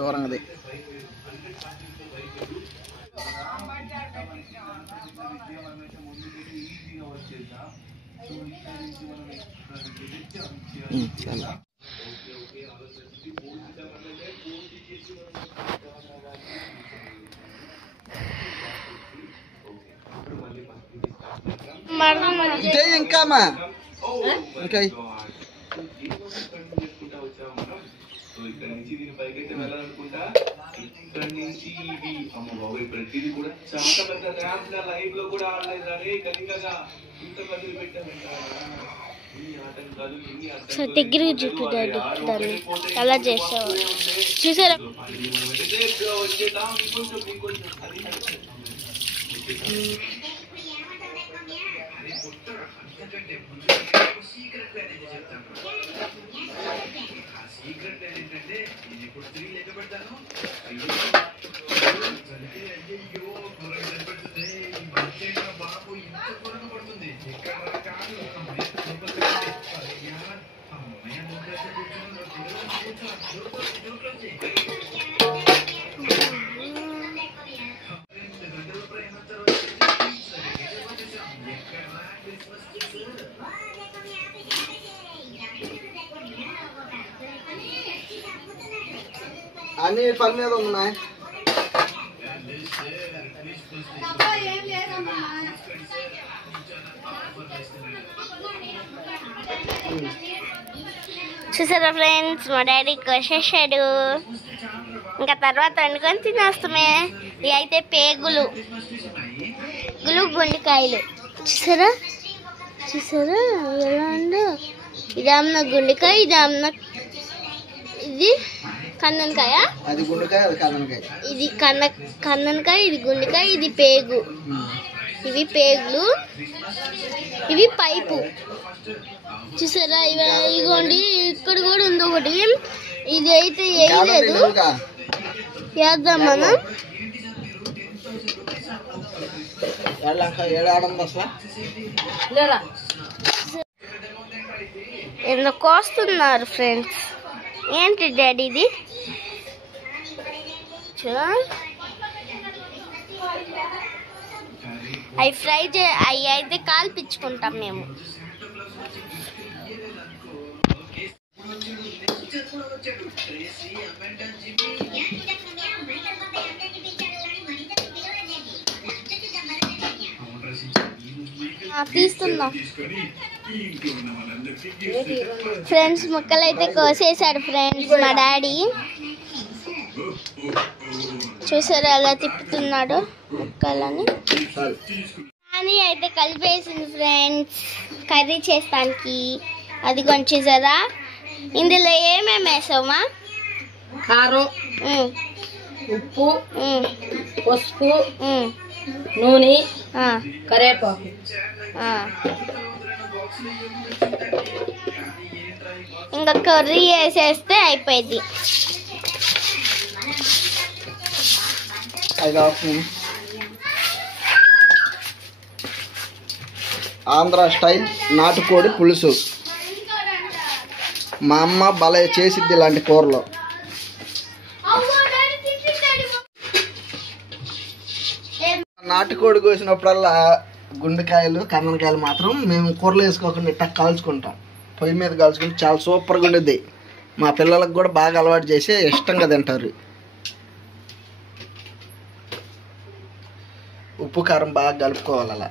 దూరంగాది. చాలా ఇదే ఇంకామా ఇంకా దగ్గర చూపుతాడు దాన్ని అలా చేస్తావు చూసారా. అన్ని పని మీద ఉన్నాయి. చూసారా ఫ్రెండ్స్, మా డాడీ కోసేసాడు. ఇంకా తర్వాత వండుకొని తినేస్తామే. ఇవి అయితే పేగులు గుండెకాయలు. చూసారా చూసారా ఎలా ఉందో. ఇది అమ్మ గుండెకాయ, ఇది కన్ననకాయ. అది గుండెకాయ, అది కన్ననకాయ. ఇది కన్ననకాయ, ఇది గుండెకాయ, ఇది పేగు. ఇవి పేగులు, ఇవి పైపు. చూసారా ఇగోండి, ఇక్కడ కూడా ఉంది ఒకటి. ఇది అయితే వేయలేదు, వేద్దాం మనం. ఎందుకు కోస్తున్నారు ఫ్రెండ్స్? ఏంటి డాడీ ఇది? అవి ఫ్రై అవి అయితే కాల్పించుకుంటాం మేము. తీస్తున్నా ఫ్రెండ్స్. ముక్కలు అయితే కోసేసాడు ఫ్రెండ్స్ మా డాడీ. చూసారా ఎలా తిప్పుతున్నాడు ముక్కలని. కానీ అయితే కలిపేసింది ఫ్రెండ్స్ కర్రీ చేస్తానికి. అది కొంచెం చూసారా. ఇందులో ఏమేమి వేసామా? కారం, ఉప్పు, పసుపు, నూనె, కరివేపాకు. ఇంకా కర్రీ వేసేస్తే అయిపోయింది. ఆంధ్ర స్టైల్ నాటుకోడి పులుసు. మా అమ్మ భలే చేసిద్ది ఇలాంటి కూరలో. నాటుకోడి కోసినప్పుడల్లా గుండెకాయలు, కన్ననకాయలు మాత్రం మేము కూరలు వేసుకోకుండా ఇట్లా కాల్చుకుంటాం. పొయ్యి మీద కాల్చుకుంటే చాలా సూపర్గా ఉండేది. మా పిల్లలకు కూడా బాగా అలవాటు చేసి ఇష్టంగా తింటారు. ఉప్పు కారం బాగా కలుపుకోవాలి అలా.